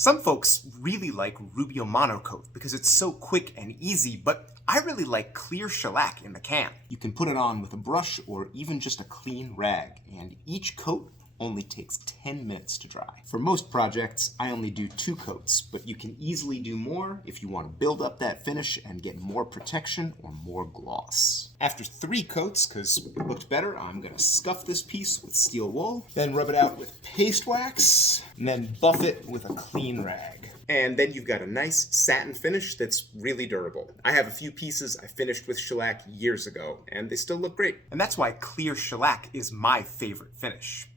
Some folks really like Rubio monocoat because it's so quick and easy, but I really like clear shellac in the can. You can put it on with a brush or even just a clean rag, and each coat only takes 10 minutes to dry. For most projects, I only do 2 coats, but you can easily do more if you want to build up that finish and get more protection or more gloss. After 3 coats, because it looked better, I'm going to scuff this piece with steel wool, then rub it out with paste wax, and then buff it with a clean rag. And then you've got a nice satin finish that's really durable. I have a few pieces I finished with shellac years ago, and they still look great. And that's why clear shellac is my favorite finish.